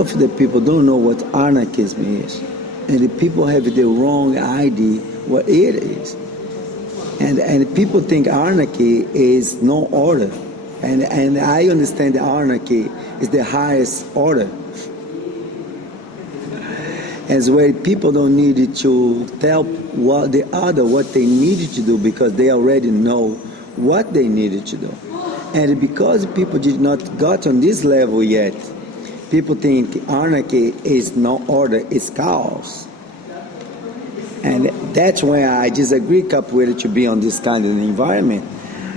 of the people don't know what anarchism is. And the people have the wrong idea what it is. And people think anarchy is no order. And I understand anarchy is the highest order. As where people don't need to tell what they needed to do because they already know what they needed to do. And because people did not got on this level yet, people think anarchy is no order, it's chaos. And that's why I disagree Capoeira to be on this kind of environment.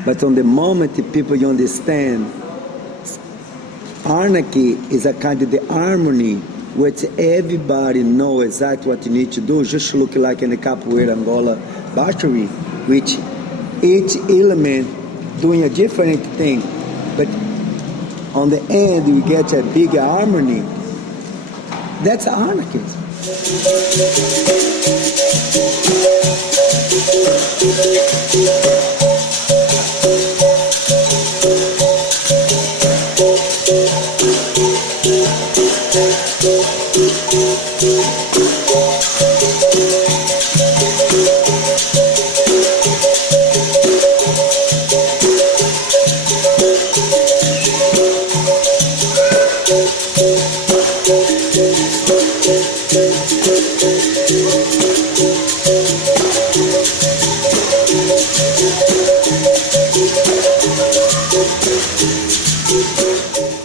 But on the moment the people you understand, anarchy is a kind of the harmony which everybody know exactly what you need to do, just look like in the Capoeira Angola battery, which each element doing a different thing. But on the end, we get a bigger harmony. That's anarchism.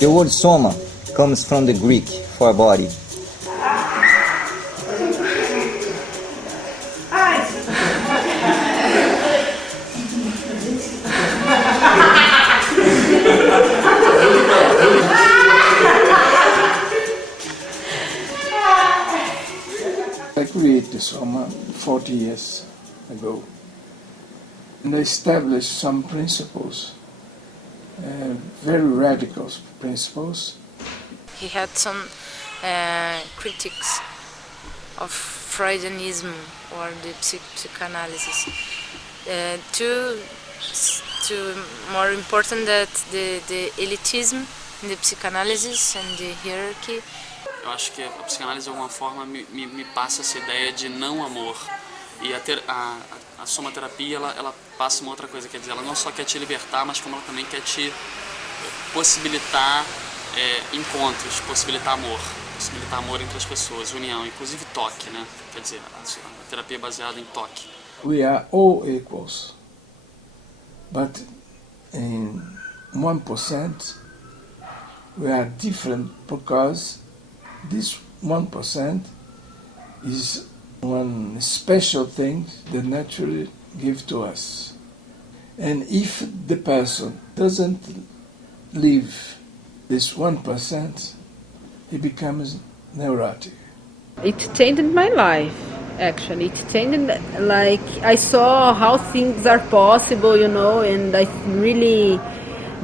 The word soma comes from the Greek for body. I created the Soma 40 years ago, and I established some principles, very radical principles. He had some critics of Freudianism or the psychoanalysis. To more important that the elitism in the psychoanalysis and the hierarchy. Eu acho que a psicanálise de alguma forma me passa essa ideia de não amor. E a somaterapia ela passa uma outra coisa, quer dizer, ela não só quer te libertar, mas como ela também quer te possibilitar encontros, possibilitar amor entre as pessoas, união, inclusive toque, né? Quer dizer, a terapia é baseada em toque. We are all equals, but in 1% we are different because this 1% is one special thing that naturally gives to us. And if the person doesn't live this 1%, he becomes neurotic. It changed my life, actually. It changed, like, I saw how things are possible, and I really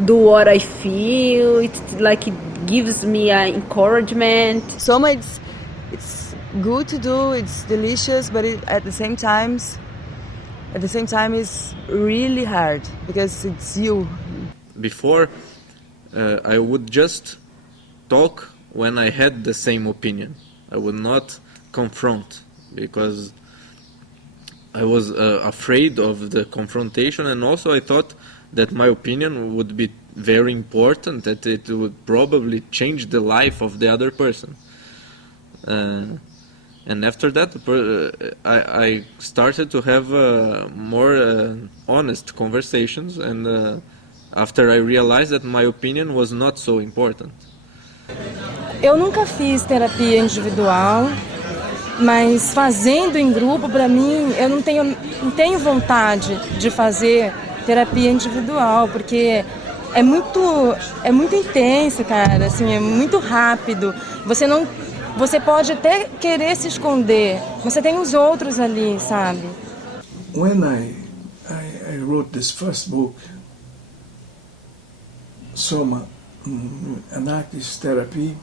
do what I feel. It gives me encouragement. Soma, it's good to do, it's delicious, but at the same time it's really hard because it's you. Before, I would just talk when I had the same opinion. I would not confront because I was afraid of the confrontation, and also I thought that my opinion would be very important, that it would probably change the life of the other person. And after that, I started to have more honest conversations, and after I realized that my opinion was not so important. Eu nunca fiz terapia individual, mas fazendo em grupo, para mim, eu não tenho vontade de fazer terapia individual, porque é muito intenso, cara, assim, é muito rápido. Você pode até querer se esconder, mas você tem os outros ali, sabe? When I wrote this first book, Soma, Anarchist Therapy,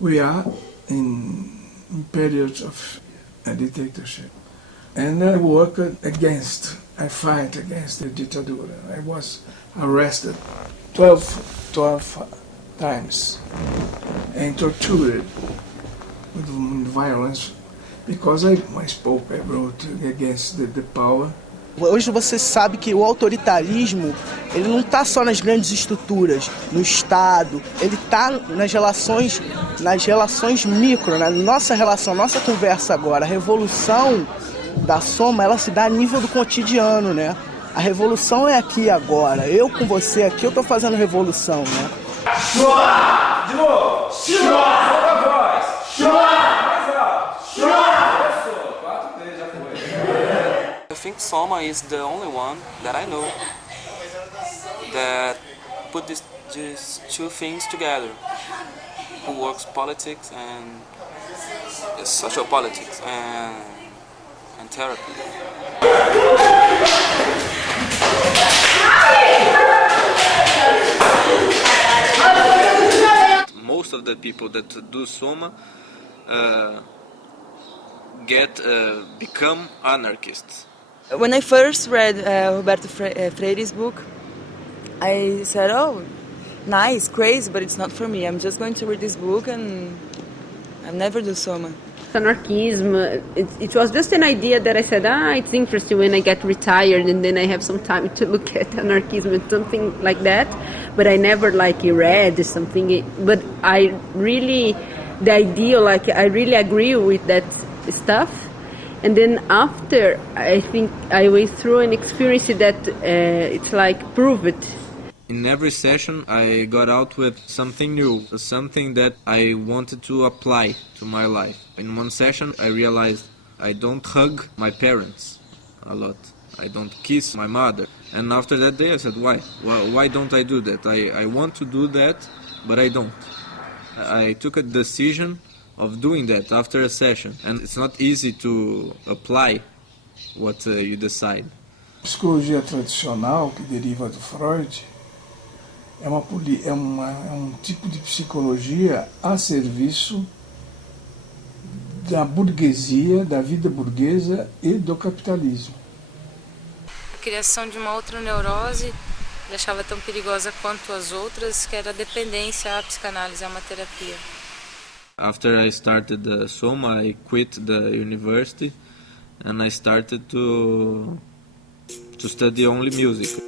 we are in periods of dictatorship. And I I fight against the ditadura. I was arrested 12 times. and tortured with violence because I spoke, I wrote against the power. Hoje você sabe que o autoritarismo, ele não está só nas grandes estruturas, no Estado, ele está nas relações micro, na nossa relação, nossa conversa agora. A revolução da Soma, ela se dá a nível do cotidiano, né? A revolução é aqui agora. Eu com você aqui, eu estou fazendo revolução, né? Chua! De novo! Chua! Solta a voz! Chua! Mais alto! Chua! Começou! 4 vezes já foi. I think Soma is the only one that I know that put these two things together. Who works politics and social politics and therapy. Most of the people that do Soma become anarchists. When I first read Roberto Freire's book, I said, oh, nice, crazy, but it's not for me. I'm just going to read this book and I'll never do Soma. Anarchism, it was just an idea that I said, it's interesting when I get retired and then I have some time to look at anarchism and something like that. But I never read something, but I really, the idea, I really agree with that stuff. And then after, I think I went through an experience that it's prove it. In every session I got out with something new, something that I wanted to apply to my life. In one session I realized I don't hug my parents a lot. I don't kiss my mother. And after that day I said, why? Well, why don't I do that? I want to do that, but I don't. I took a decision of doing that after a session. And it's not easy to apply what you decide. A psicologia tradicional, que deriva do Freud, é um tipo de psicologia a serviço da burguesia, da vida burguesa e do capitalismo. A criação de uma outra neurose ele achava tão perigosa quanto as outras, que era a dependência à psicanálise, a uma terapia. After I started the Soma, I quit the university and I started to study only music.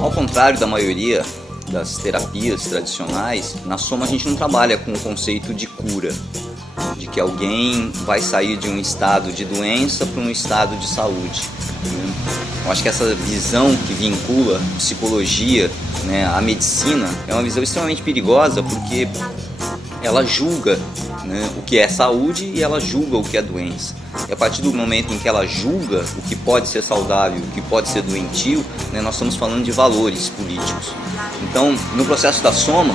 Ao contrário da maioria das terapias tradicionais, na Soma a gente não trabalha com o conceito de cura, de que alguém vai sair de um estado de doença para um estado de saúde. Eu acho que essa visão que vincula psicologia, à medicina é uma visão extremamente perigosa, porque ela julga o que é saúde e ela julga o que é doença. E a partir do momento em que ela julga o que pode ser saudável, o que pode ser doentio, nós estamos falando de valores políticos. Então, no processo da Soma,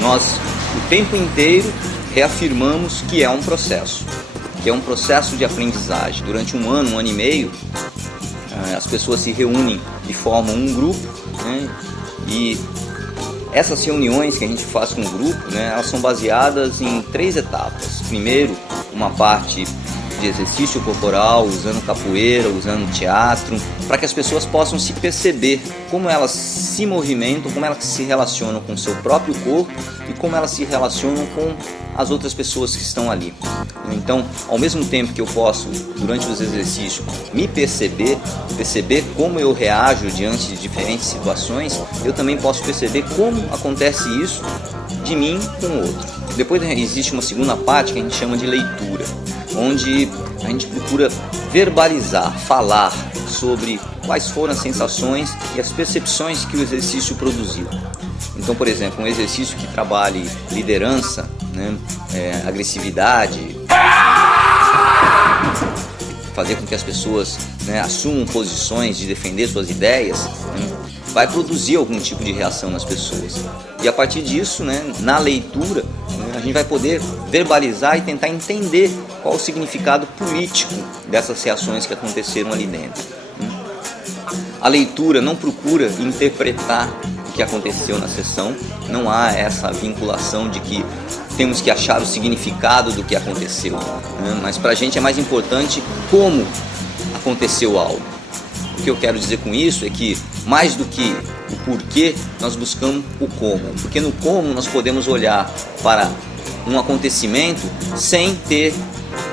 nós o tempo inteiro reafirmamos que é um processo de aprendizagem. Durante um ano e meio, as pessoas se reúnem e formam um grupo, e essas reuniões que a gente faz com o grupo, elas são baseadas em 3 etapas. Primeiro, uma parte de exercício corporal, usando capoeira, usando teatro, para que as pessoas possam se perceber como elas se movimentam, como elas se relacionam com o seu próprio corpo e como elas se relacionam com as outras pessoas que estão ali. Então, ao mesmo tempo que eu posso, durante os exercícios, me perceber como eu reajo diante de diferentes situações, eu também posso perceber como acontece isso de mim com o outro. Depois existe uma segunda parte que a gente chama de leitura, onde a gente procura verbalizar, falar sobre quais foram as sensações e as percepções que o exercício produziu. Então, por exemplo, um exercício que trabalhe liderança, agressividade, fazer com que as pessoas, né, assumam posições de defender suas ideias, né, vai produzir algum tipo de reação nas pessoas. E a partir disso, né, na leitura, né, a gente vai poder verbalizar e tentar entender qual o significado político dessas reações que aconteceram ali dentro. A leitura não procura interpretar o que aconteceu na sessão, não há essa vinculação de que temos que achar o significado do que aconteceu, né? Mas para a gente é mais importante como aconteceu algo. O que eu quero dizer com isso é que, mais do que o porquê, nós buscamos o como, porque no como nós podemos olhar para um acontecimento sem ter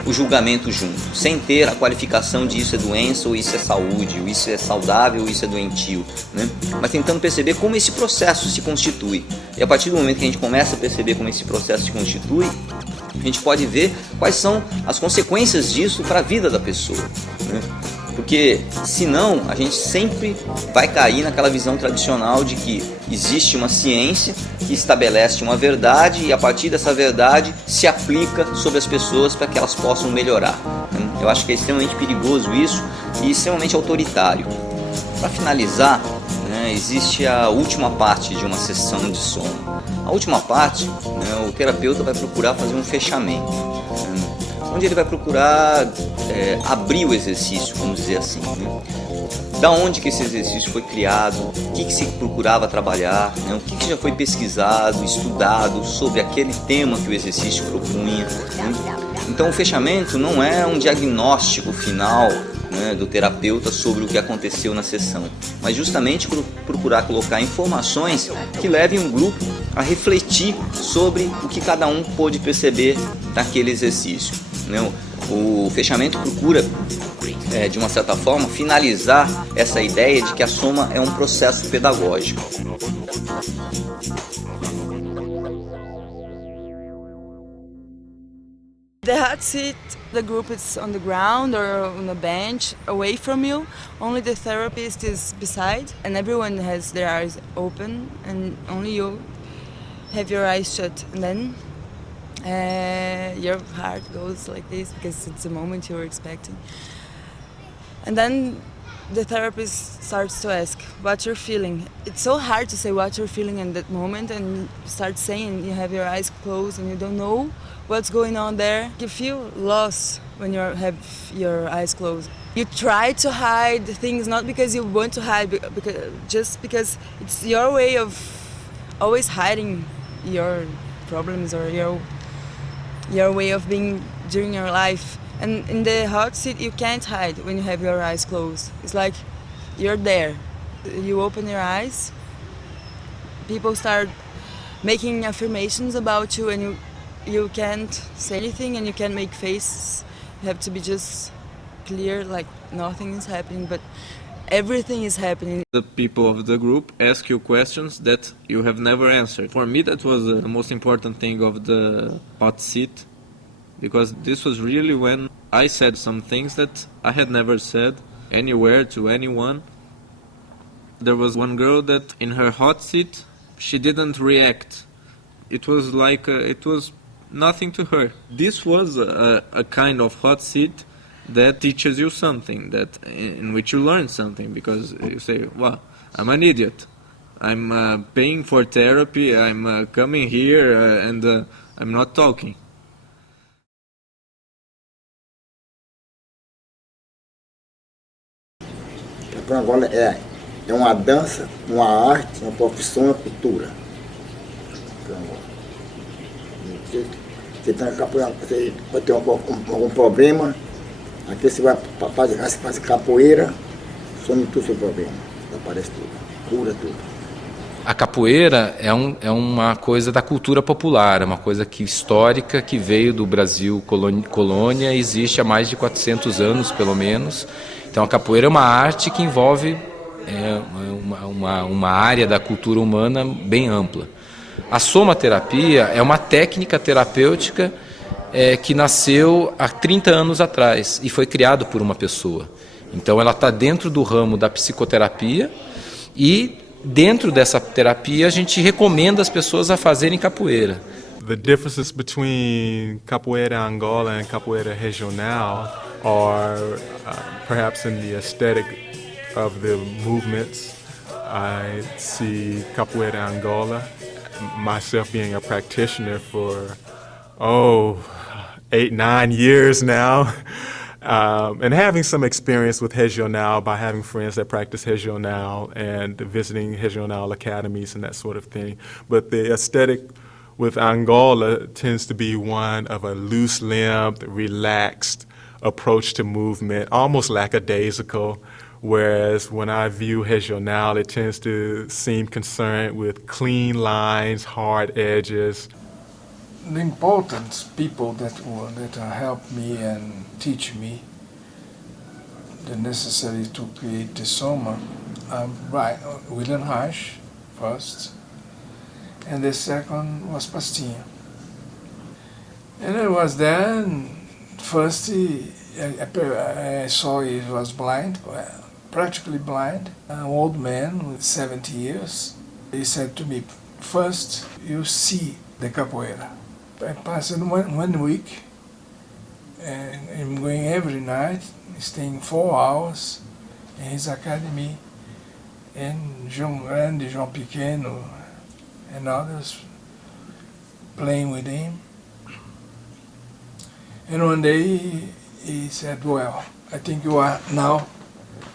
o julgamento junto, sem ter a qualificação de isso é doença ou isso é saúde, ou isso é saudável ou isso é doentio, né? Mas tentando perceber como esse processo se constitui. E a partir do momento que a gente começa a perceber como esse processo se constitui, a gente pode ver quais são as consequências disso para a vida da pessoa, né? Porque senão a gente sempre vai cair naquela visão tradicional de que existe uma ciência que estabelece uma verdade e a partir dessa verdade se aplica sobre as pessoas para que elas possam melhorar. Eu acho que é extremamente perigoso isso e extremamente autoritário. Para finalizar, né, existe a última parte de uma sessão de sono. A última parte, né, o terapeuta vai procurar fazer um fechamento, onde ele vai procurar abrir o exercício, vamos dizer assim, né? Da onde que esse exercício foi criado, o que se procurava trabalhar, né? O que já foi pesquisado, estudado sobre aquele tema que o exercício propunha, né? Então o fechamento não é um diagnóstico final, né, do terapeuta sobre o que aconteceu na sessão, mas justamente procurar colocar informações que levem um grupo a refletir sobre o que cada um pôde perceber naquele exercício, né? O fechamento procura, de uma certa forma, finalizar essa ideia de que a soma é um processo pedagógico. The hot seat, the group is on the ground or on a bench away from you. Only the therapist is beside, and everyone has their eyes open, and only you have your eyes shut. And then your heart goes like this because it's the moment you're expecting. And then the therapist starts to ask what you're feeling. It's so hard to say what you're feeling in that moment, and you start saying, you have your eyes closed and you don't know what's going on there. You feel lost when you have your eyes closed. You try to hide things not because you want to hide, just because it's your way of always hiding your problems or your way of being during your life. And in the hot seat, you can't hide when you have your eyes closed. It's like you're there. You open your eyes, people start making affirmations about you, and you can't say anything and you can't make faces. You have to be just clear, like nothing is happening, but everything is happening. The people of the group ask you questions that you have never answered. For me, that was the most important thing of the hot seat, because this was really when I said some things that I had never said anywhere to anyone. There was one girl that in her hot seat, she didn't react. It was like, it was nothing to her. This was a kind of hot seat that teaches you something, that in which you learn something, because you say, well, I'm an idiot. I'm paying for therapy, I'm coming here and I'm not talking. Então agora é uma dança, uma arte, uma profissão, uma cultura. Então, você pode ter algum problema, aqui você vai fazer capoeira, some tudo o seu problema, aparece tudo, cura tudo. A capoeira é uma coisa da cultura popular, é uma coisa histórica que veio do Brasil colônia, existe há mais de 400 anos pelo menos. Então a capoeira é uma arte que envolve uma área da cultura humana bem ampla. A somaterapia é uma técnica terapêutica que nasceu há 30 anos atrás e foi criado por uma pessoa. Então ela está dentro do ramo da psicoterapia e dentro dessa terapia a gente recomenda as pessoas a fazerem capoeira. The differences between capoeira Angola and capoeira regional or perhaps in the aesthetic of the movements. I see Capoeira Angola, myself being a practitioner for 8-9 years now, and having some experience with Regional by having friends that practice Regional and visiting Regional academies and that sort of thing. But the aesthetic with Angola tends to be one of a loose-limbed, relaxed approach to movement, almost lackadaisical, whereas when I view Regional, it tends to seem concerned with clean lines, hard edges. The important people that help me and teach me the necessary to create the Soma, William Reich first, and the second was Pastinha. And I was there, and first I saw he was blind, practically blind, an old man with 70 years. He said to me, first you see the capoeira. I passed 1 week, and I'm going every night, staying 4 hours in his academy, and João Grande, João Pequeno, and others playing with him. And one day he said, well, I think you are now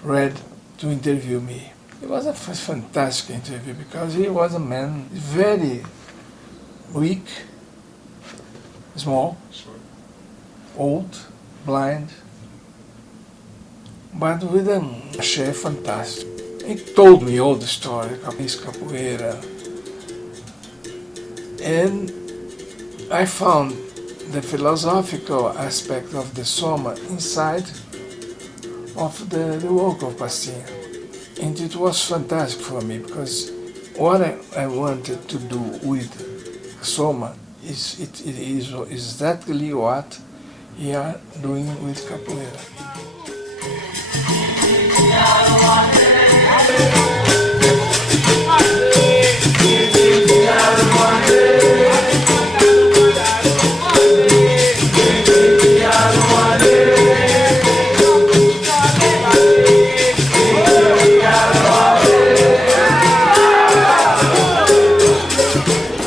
ready to interview me. It was a fantastic interview because he was a man very weak, small, old, blind, but with a chef fantastic. He told me all the story, his capoeira, and I found the philosophical aspect of the Soma inside of the work of Pastinha. And it was fantastic for me because what I wanted to do with Soma is exactly what we are doing with capoeira.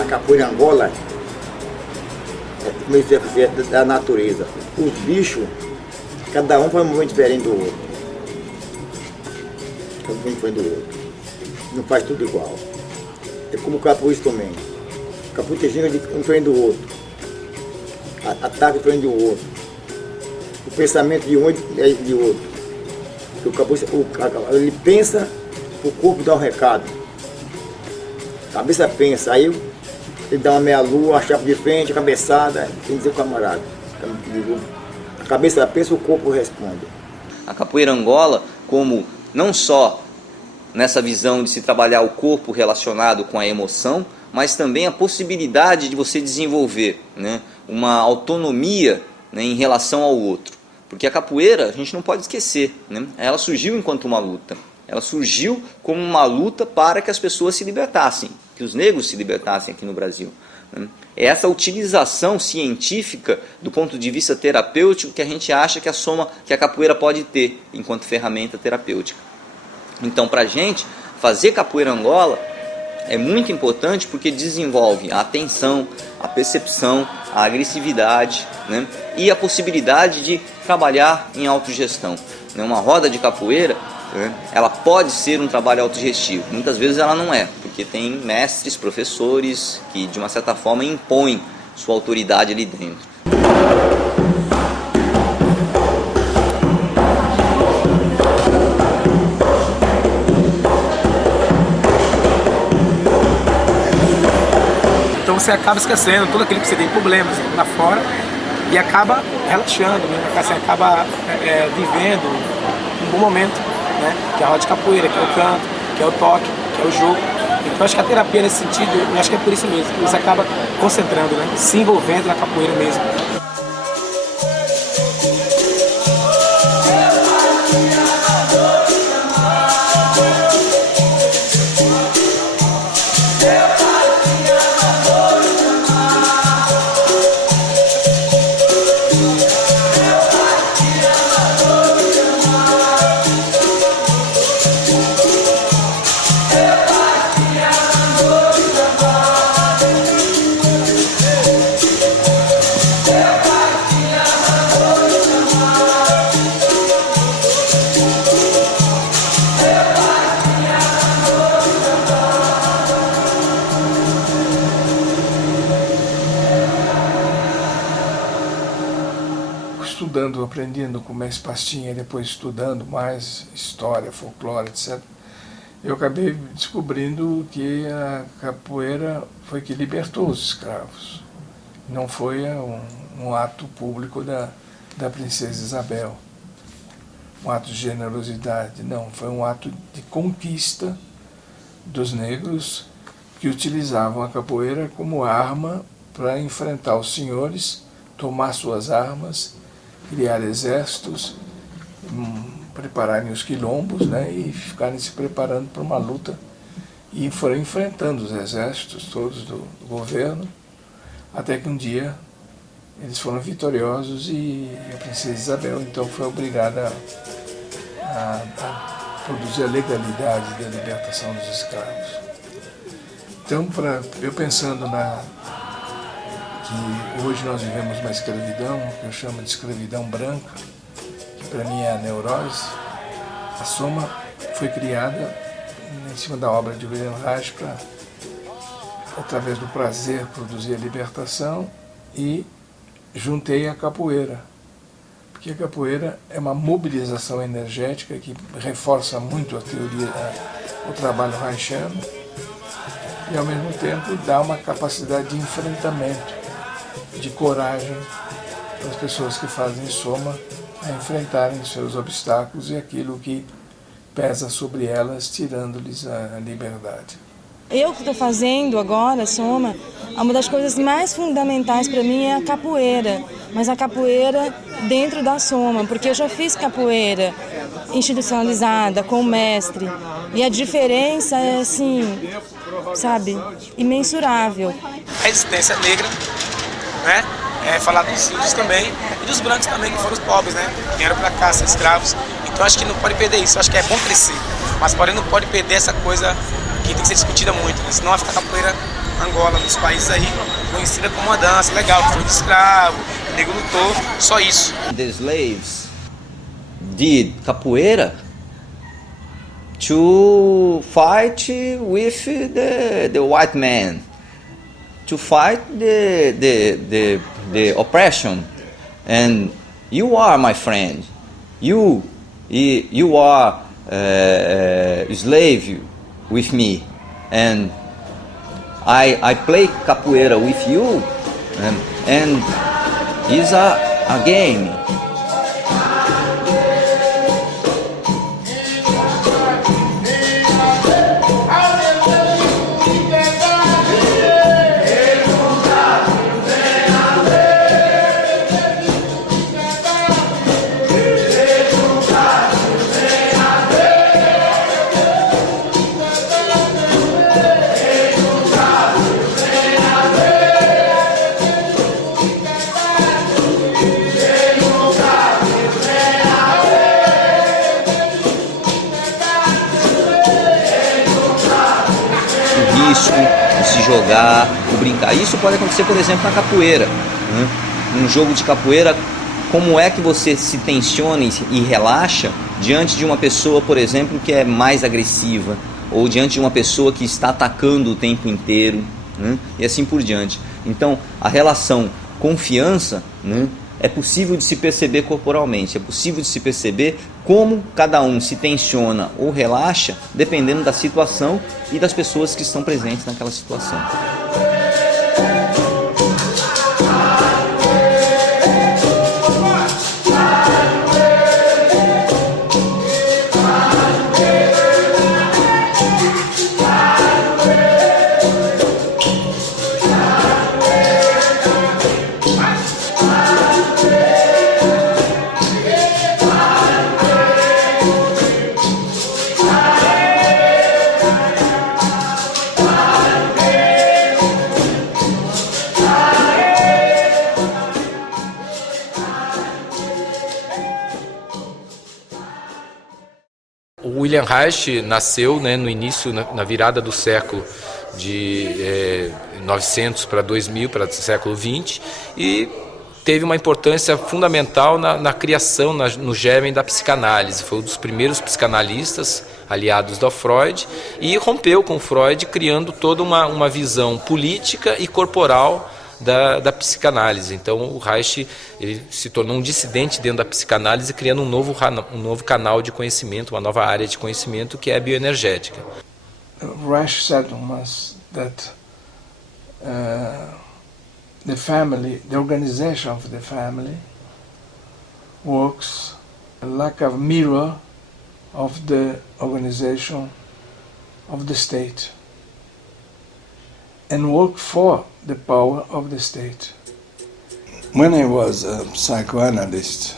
Capoeira Angola é da natureza. Os bichos, cada um faz um movimento diferente do outro. Cada um diferente do outro. Não faz tudo igual. É como o capoeira também. O capoeira tem gente diferente do outro. Ataque diferente do outro. O pensamento de um é de outro. O capoeira, ele pensa, o corpo dá um recado. A cabeça pensa, aí ele dá uma meia-lua, a chapa de frente, a cabeçada, tem que dizer o camarada. A cabeça pensa, o corpo responde. A capoeira Angola, como não só nessa visão de se trabalhar o corpo relacionado com a emoção, mas também a possibilidade de você desenvolver, né, uma autonomia, né, em relação ao outro. Porque a capoeira, a gente não pode esquecer, né, ela surgiu enquanto uma luta. Ela surgiu como uma luta para que as pessoas se libertassem, que os negros se libertassem aqui no Brasil. É essa utilização científica do ponto de vista terapêutico que a gente acha que a capoeira pode ter enquanto ferramenta terapêutica. Então, para a gente, fazer capoeira Angola é muito importante porque desenvolve a atenção, a percepção, a agressividade, né, e a possibilidade de trabalhar em autogestão. Uma roda de capoeira, ela pode ser um trabalho autogestivo, muitas vezes ela não é, porque tem mestres, professores que de uma certa forma impõem sua autoridade ali dentro. Então você acaba esquecendo tudo aquilo que você tem problemas lá fora e acaba relaxando, né? Você acaba vivendo um bom momento, né? Que é a roda de capoeira, que é o canto, que é o toque, que é o jogo. Então acho que a terapia nesse sentido, eu acho que é por isso mesmo, que você acaba concentrando, né? Se envolvendo na capoeira mesmo. aprendendo com Mestre Pastinha e depois estudando mais história, folclore, etc., eu acabei descobrindo que a capoeira foi que libertou os escravos. Não foi um ato público da princesa Isabel, um ato de generosidade, não, foi um ato de conquista dos negros que utilizavam a capoeira como arma para enfrentar os senhores, tomar suas armas, criar exércitos, prepararem os quilombos, né, e ficarem se preparando para uma luta. E foram enfrentando os exércitos todos do governo, até que um dia eles foram vitoriosos e a princesa Isabel então foi obrigada a produzir a legalidade da libertação dos escravos. Então, eu pensando que hoje nós vivemos uma escravidão, que eu chamo de escravidão branca, que para mim é a neurose, a Soma foi criada em cima da obra de William Reich para, através do prazer, produzir a libertação, e juntei a capoeira, porque a capoeira é uma mobilização energética que reforça muito a teoria, o trabalho reichiano, e ao mesmo tempo dá uma capacidade de enfrentamento, de coragem para as pessoas que fazem Soma a enfrentarem seus obstáculos e aquilo que pesa sobre elas, tirando-lhes a liberdade. Eu que estou fazendo agora Soma, uma das coisas mais fundamentais para mim é a capoeira, mas a capoeira dentro da Soma, porque eu já fiz capoeira institucionalizada, com o mestre, e a diferença é assim, sabe, imensurável. A resistência negra, né? Falar dos índios também, e dos brancos também, que foram os pobres, né? Que vieram para cá, ser escravos. Então acho que não pode perder isso, acho que é bom crescer, mas porém não pode perder essa coisa que tem que ser discutida muito, né? Senão vai ficar capoeira Angola, nos países aí, conhecida como uma dança legal, que foi de escravo, o negro lutou, só isso. The slaves did capoeira to fight with the white man, to fight the oppression, and you are my friend, you are slave with me, and I play capoeira with you, and it's a game. De se jogar, o brincar. Isso pode acontecer, por exemplo, na capoeira, né? Num jogo de capoeira, como é que você se tensiona e relaxa diante de uma pessoa, por exemplo, que é mais agressiva, ou diante de uma pessoa que está atacando o tempo inteiro, né? E assim por diante. Então, a relação confiança, né, é possível de se perceber corporalmente, é possível de se perceber como cada um se tensiona ou relaxa, dependendo da situação e das pessoas que estão presentes naquela situação. O William Reich nasceu, né, no início, na virada do século de 900 para 2000, para o século 20, e teve uma importância fundamental na criação, no germe da psicanálise. Foi um dos primeiros psicanalistas aliados da Freud e rompeu com Freud, criando toda uma visão política e corporal da psicanálise. Então o Reich ele se tornou um dissidente dentro da psicanálise, criando um novo canal de conhecimento, uma nova área de conhecimento que é a bioenergética. Reich said once that the family, the organization of the family works like a mirror of the organization of the state and work for the power of the state. When I was a psychoanalyst,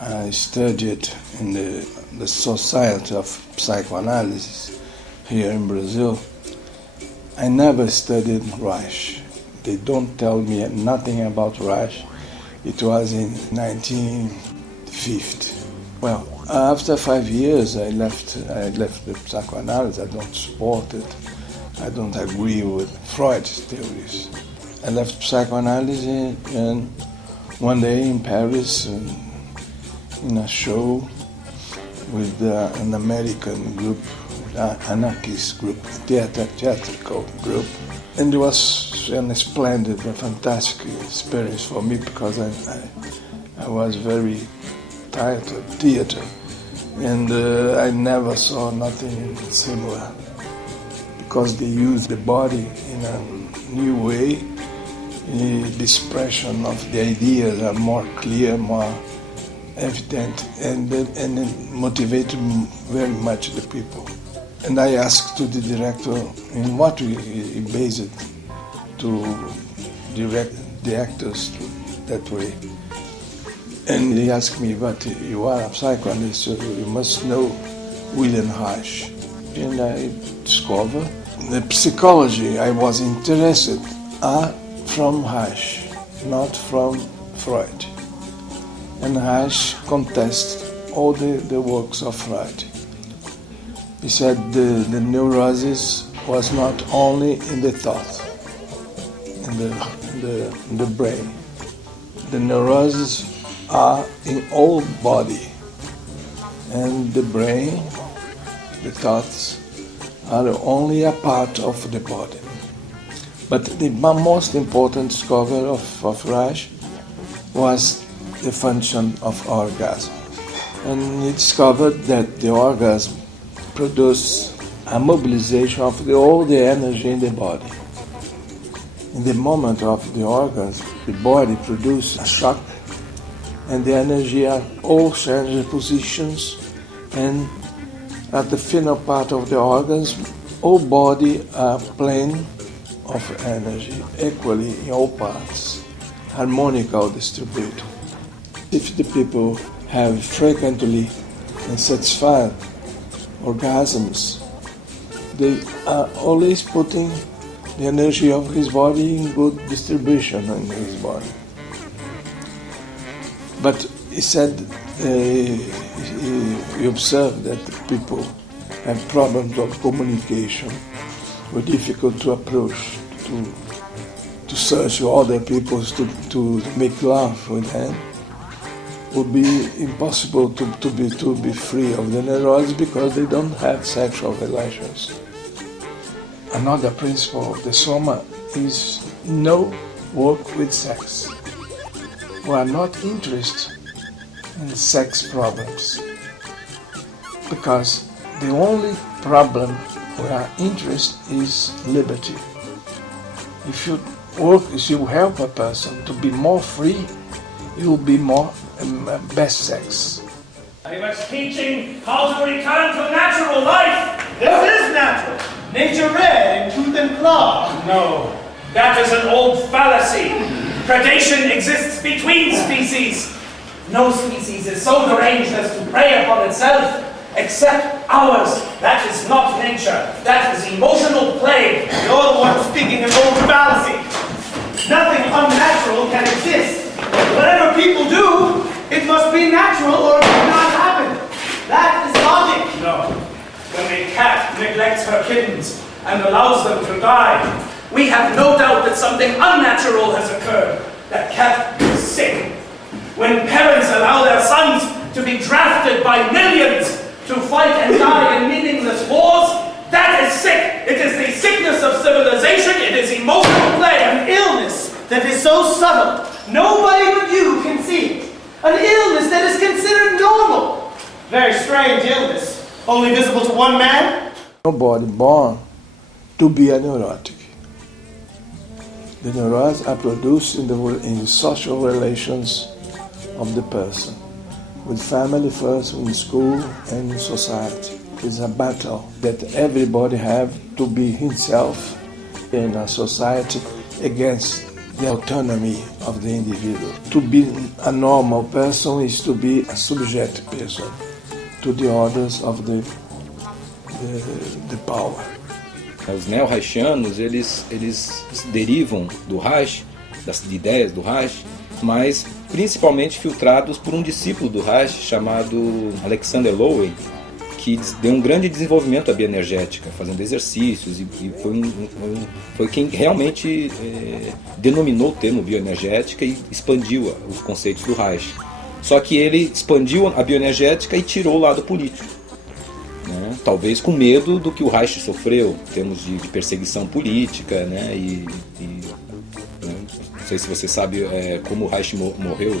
I studied in the Society of Psychoanalysis here in Brazil. I never studied Reich. They don't tell me nothing about Reich. It was in 1950. Well, after 5 years, I left the psychoanalysis. I don't support it. I don't agree with Freud's theories. I left psychoanalysis, and one day in Paris, in a show with an American group, anarchist group, theatrical group, and it was a splendid, a fantastic experience for me because I was very tired of theater, and I never saw nothing similar because they use the body in a new way. The expression of the ideas are more clear, more evident, and it motivated very much the people. And I asked to the director in what he based it to direct the actors that way. And he asked me, but you are a psychoanalyst, so you must know Wilhelm Reich. And I discovered the psychology I was interested are from Reich, not from Freud. And Reich contested all the works of Freud. He said the neurosis was not only in the thought, in the brain. The neuroses are in all body, and the brain, the thoughts, are only a part of the body. But the most important discovery of Reich was the function of orgasm. And he discovered that the orgasm produces a mobilization of all the energy in the body. In the moment of the orgasm, the body produces a shock, and the energy are all change positions, and at the final part of the orgasm, all body are plane of energy, equally in all parts, harmonical distributed. If the people have frequently and satisfied orgasms, they are always putting the energy of his body in good distribution in his body. But he said he observed that the people have problems of communication, were difficult to approach, to search other people, to make love with them. Would be impossible to be free of the neurosis because they don't have sexual relations. Another principle of the Soma is no work with sex. We are not interested in sex problems because the only problem we are interested is liberty. If you help a person to be more free, you will be more best sex. He was teaching how to return to natural life. This is natural. Nature red in tooth and claw. No, that is an old fallacy. Predation exists between species. No species is so deranged as to prey upon itself, except ours. That is not nature. That is emotional play. You're the one speaking an old fallacy. Nothing unnatural can exist. Whatever people do, it must be natural or it cannot happen. That is logic. No. When a cat neglects her kittens and allows them to die, we have no doubt that something unnatural has occurred. That cat is sick. When parents allow their sons to be drafted by millions to fight and die in meaningless wars, That is sick. It is the sickness of civilization. It is emotional play. An illness that is so subtle, nobody but you can see it. An illness that is considered normal. Very strange illness. Only visible to one man. Nobody born to be a neurotic. The neuroses are produced in the social relations of the person, with family first, in school, and in society. It's a battle that everybody have to be himself in a society against the autonomy of the individual. To be a normal person is to be a subject person to the orders of the power. Os neo-Reichianos, eles derivam do Reich, das ideias do Reich, mas principalmente filtrados por um discípulo do Reich chamado Alexander Lowen, que deu um grande desenvolvimento à bioenergética, fazendo exercícios, e foi quem realmente denominou o termo bioenergética e expandiu os conceitos do Reich. Só que ele expandiu a bioenergética e tirou o lado político, né? Talvez com medo do que o Reich sofreu, em termos de perseguição política, né? Não sei se você sabe como o Reich morreu,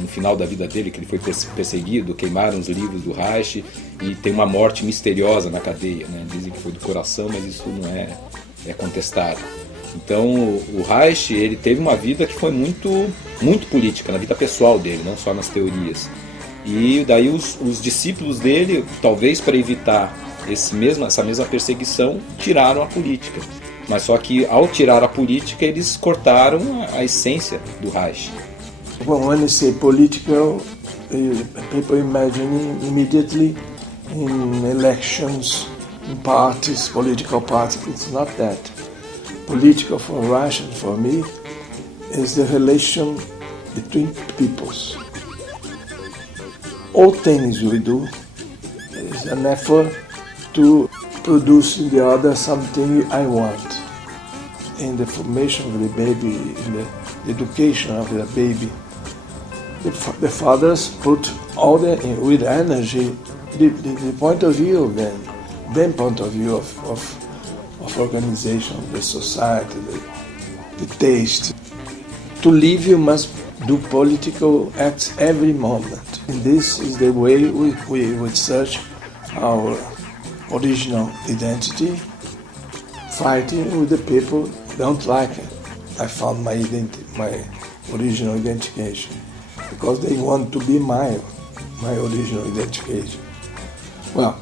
no final da vida dele, que ele foi perseguido, queimaram os livros do Reich e tem uma morte misteriosa na cadeia, né? Dizem que foi do coração, mas isso não é contestado. Então o Reich, ele teve uma vida que foi muito política, na vida pessoal dele, não só nas teorias. E daí os discípulos dele, talvez para evitar essa mesma perseguição, tiraram a política. Mas só que ao tirar a política, eles cortaram a essência do Reich. When you say political, people imagine immediately in elections, in parties, political parties. It's not that. Political for Reich and for me is the relation between peoples. All things we do is an effort to produce in the other something I want. In the formation of the baby, in the education of the baby, the fathers put all with energy the point of view of them, their point of view of organization, the society, the taste. To live, you must do political acts every moment. And this is the way we would search our original identity, fighting with the people don't like it. I found my original identification, because they want to be my original identification. Well,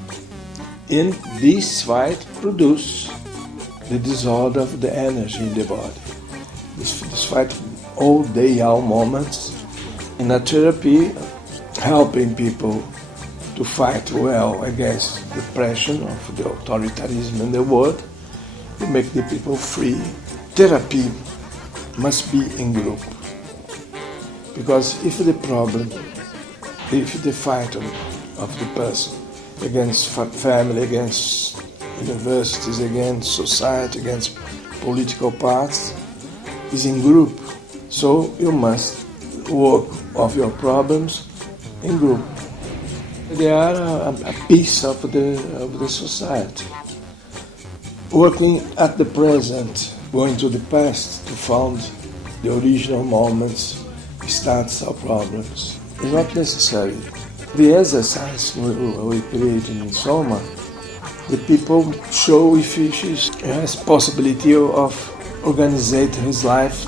in this fight produce the disorder of the energy in the body. This fight all day, all moments. In a therapy, helping people to fight well against the pressure of the authoritarianism in the world, to make the people free. Therapy must be in group. Because if the fight of the person against family, against universities, against society, against political parties, is in group. So you must work of your problems in group. They are a piece of the society. Working at the present, going to the past to find the original moments, starts our problems. It's not necessary. The exercise we create in Soma, the people show if he has possibility of organizing his life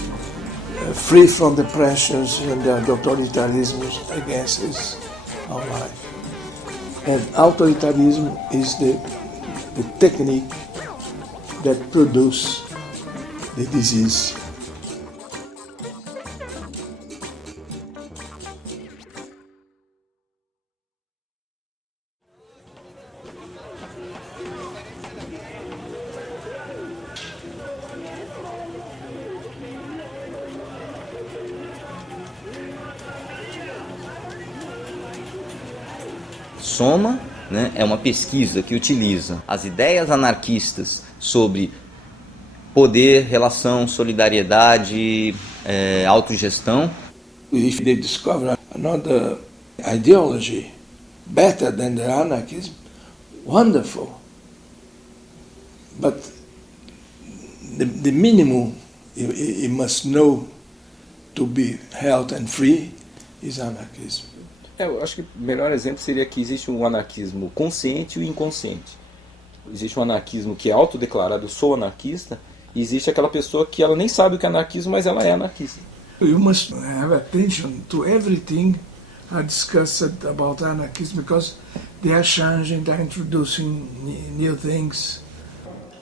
free from the pressures and the authoritarianism against his own life. And authoritarianism is the technique that produces the disease. Soma, né, é uma pesquisa que utiliza as ideias anarquistas sobre poder, relação, solidariedade, autogestão. If they discover another ideology better than the anarchism, wonderful. But the minimum you must know to be healthy and free is anarchism. Eu acho que o melhor exemplo seria que existe um anarquismo consciente e inconsciente. Existe um anarquismo que é autodeclarado, eu sou anarquista, e existe aquela pessoa que ela nem sabe o que é anarquismo, mas ela é anarquista. You must have attention to everything discussed about anarchism because they are changing, they are introducing new things.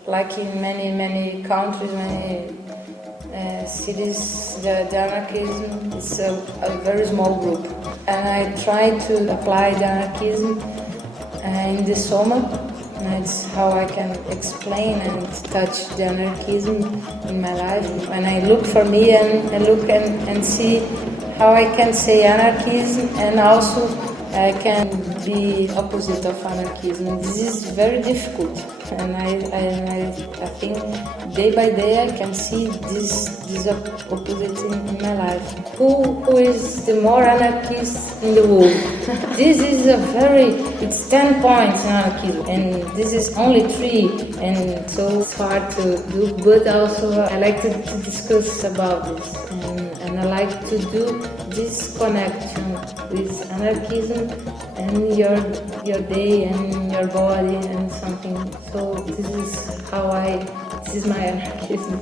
Like in many countries, many cities, the anarchism is a very small group. And I try to apply the anarchism in the Soma. That's how I can explain and touch the anarchism in my life. When I look for me and look and see how I can say anarchism and also I can be opposite of anarchism. This is very difficult, and I think day by day I can see this opposite in my life. Who is the more anarchist in the world? This is it's 10 points in anarchism, and this is only 3, and so it's hard to do, but also I like to discuss about this, and I like to do this connection with anarchism and your day and your body and something. So this is my anarchism.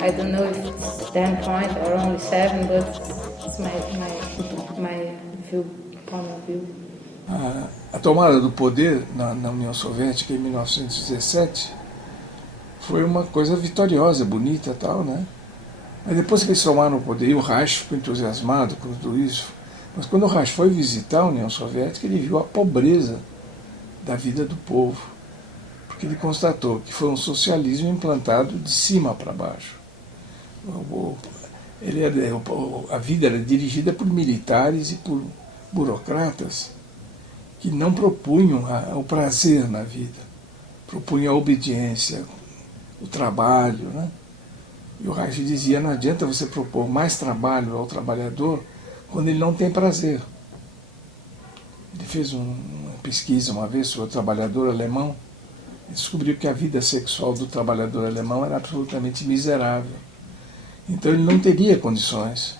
I don't know if it's 10 points or only 7, but it's my point of view. A tomada do poder na União Soviética em 1917 foi uma coisa vitoriosa, bonita e tal, né? Aí depois que eles tomaram o poder, e o Reich ficou entusiasmado com tudo isso, mas quando o Reich foi visitar a União Soviética, ele viu a pobreza da vida do povo, porque ele constatou que foi um socialismo implantado de cima para baixo. A vida era dirigida por militares e por burocratas que não propunham o prazer na vida, propunham a obediência, o trabalho, né? E o Reich dizia, não adianta você propor mais trabalho ao trabalhador quando ele não tem prazer. Ele fez uma pesquisa uma vez sobre o trabalhador alemão e descobriu que a vida sexual do trabalhador alemão era absolutamente miserável. Então ele não teria condições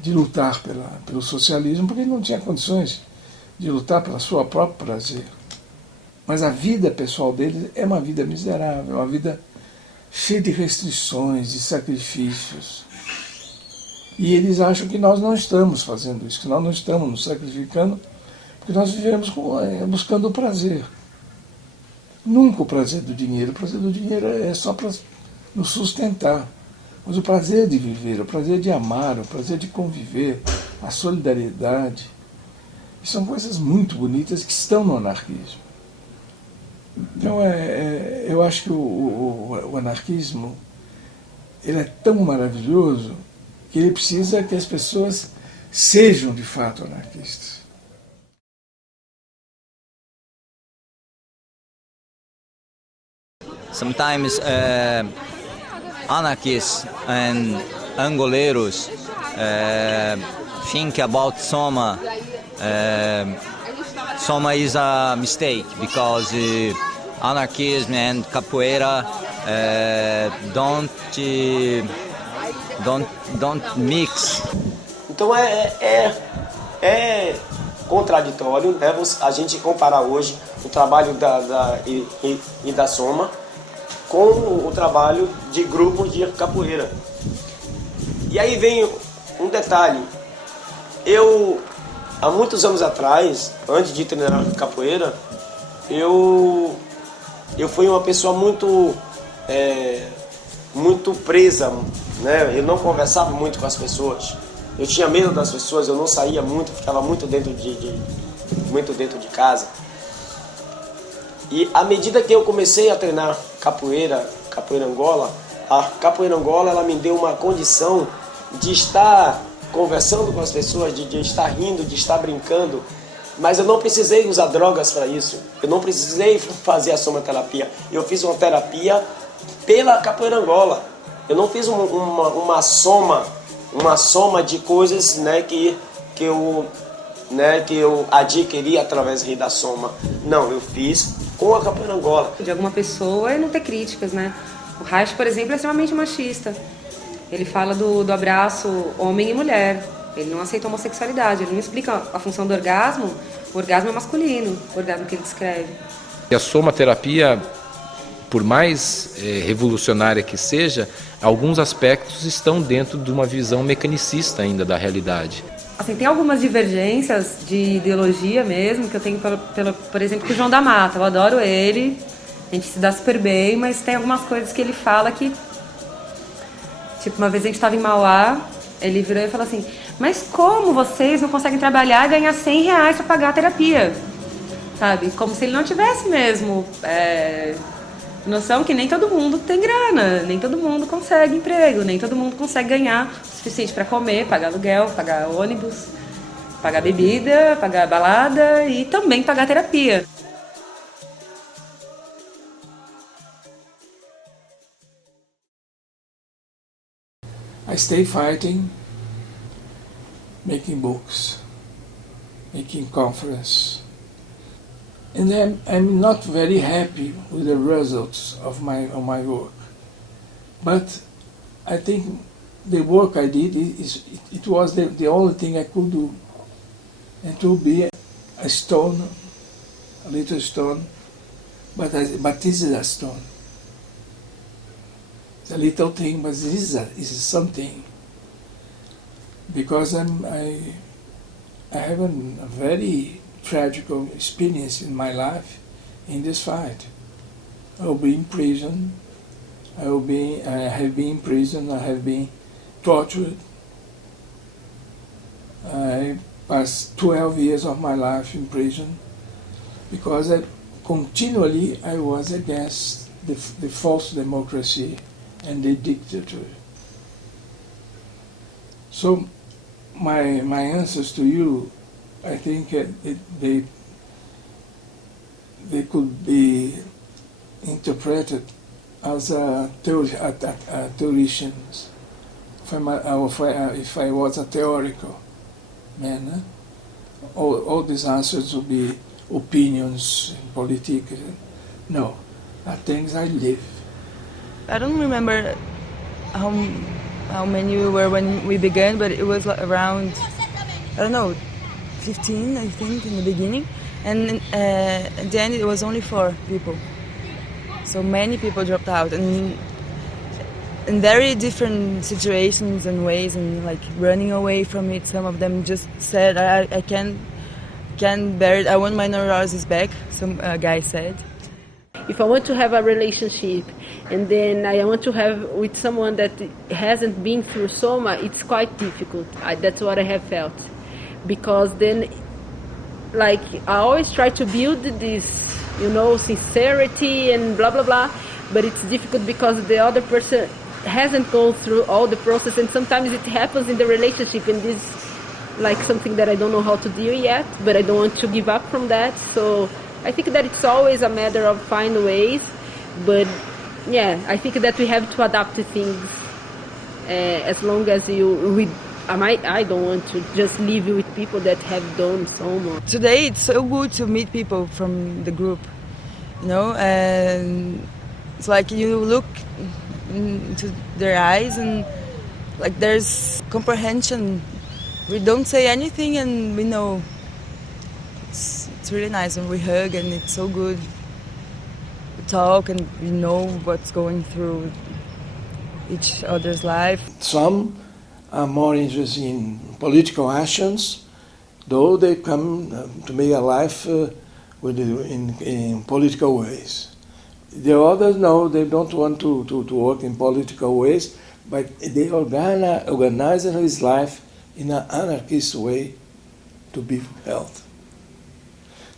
de lutar pelo socialismo, porque ele não tinha condições de lutar pelo seu próprio prazer. Mas a vida pessoal dele é uma vida miserável, uma vida cheia de restrições, de sacrifícios. E eles acham que nós não estamos fazendo isso, que nós não estamos nos sacrificando, porque nós vivemos buscando o prazer. Nunca o prazer do dinheiro. O prazer do dinheiro é só para nos sustentar. Mas o prazer de viver, o prazer de amar, o prazer de conviver, a solidariedade, são coisas muito bonitas que estão no anarquismo. Então, eu acho que o anarquismo ele é tão maravilhoso que ele precisa que as pessoas sejam de fato anarquistas. Sometimes anarchists and Angoleiros think about Soma. Soma is a mistake because anarchism and capoeira don't mix. Então é contraditório, né, a gente comparar hoje o trabalho da Soma com o trabalho de grupos de capoeira. E aí vem um detalhe. Há muitos anos atrás, antes de treinar capoeira, eu fui uma pessoa muito presa, né? Eu não conversava muito com as pessoas. Eu tinha medo das pessoas, eu não saía muito, ficava muito dentro de casa. E à medida que eu comecei a treinar capoeira Angola, a capoeira Angola ela me deu uma condição de estar conversando com as pessoas, de estar rindo, de estar brincando, mas eu não precisei usar drogas para isso, eu não precisei fazer a somaterapia, eu fiz uma terapia pela capoeira Angola, eu não fiz uma soma de coisas, né, que eu né, que eu adquiri através da Soma. Não, eu fiz com a capoeira Angola. De alguma pessoa e não ter críticas, né? O Reich, por exemplo, é extremamente machista. Ele fala do abraço homem e mulher. Ele não aceita a homossexualidade, ele não explica a função do orgasmo. O orgasmo é masculino, o orgasmo que ele descreve. E a somaterapia, por mais revolucionária que seja, alguns aspectos estão dentro de uma visão mecanicista ainda da realidade. Assim, tem algumas divergências de ideologia mesmo, que eu tenho, por exemplo, com o João da Mata. Eu adoro ele, a gente se dá super bem, mas tem algumas coisas que ele fala que... Tipo, uma vez a gente estava em Mauá, ele virou e falou assim: mas como vocês não conseguem trabalhar e ganhar R$100 para pagar a terapia? Sabe? Como se ele não tivesse mesmo noção que nem todo mundo tem grana, nem todo mundo consegue emprego, nem todo mundo consegue ganhar o suficiente para comer, pagar aluguel, pagar ônibus, pagar bebida, pagar balada e também pagar terapia. I stay fighting, making books, making conference. And I'm not very happy with the results of my work. But I think the work I did, it was the only thing I could do. And to be a stone, a little stone, but this is a stone. It's a little thing, but this is something. Because I have a very tragic experience in my life in this fight. I will be in prison. I have been in prison. I have been tortured. I passed 12 years of my life in prison because I was against the false democracy and the dictator. So my answers to you, I think they could be interpreted as theoricians. If I was a theoretical man, all these answers would be opinions in politics. No, are things I live. I don't remember how many we were when we began, but it was around, I don't know, 15, I think, in the beginning. And at the end, it was only 4 people. So many people dropped out, and in very different situations and ways, and like running away from it. Some of them just said, I can't bear it, I want my neurosis back, some guy said. If I want to have a relationship and then I want to have with someone that hasn't been through Soma, it's quite difficult. That's what I have felt. Because then, like, I always try to build this, sincerity and blah, blah, blah, but it's difficult because the other person hasn't gone through all the process, and sometimes it happens in the relationship, and this like something that I don't know how to deal yet, but I don't want to give up from that. So I think that it's always a matter of finding ways, but yeah, I think that we have to adapt to things as long as I don't want to just live with people that have done so much. Today it's so good to meet people from the group, and it's like you look into their eyes and like there's comprehension. We don't say anything and we know. It's really nice when we hug and it's so good. We talk and we know what's going through each other's life. Some are more interested in political actions, though they come to make a life in political ways. The others, no, they don't want to work in political ways, but they organize his life in an anarchist way to be health.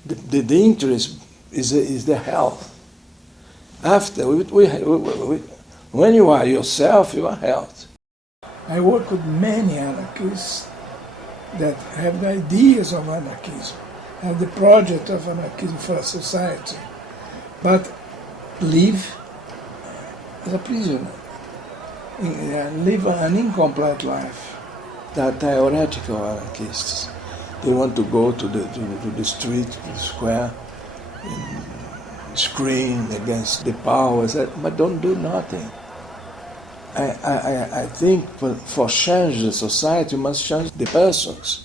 The interest is the health. After, when you are yourself, you are health. I work with many anarchists that have the ideas of anarchism, have the project of anarchism for a society, but live as a prisoner, live an incomplete life. The theoretical anarchists, They want to go to the street, to the square, and scream against the powers, but don't do nothing. I think for change the society, we must change the persons.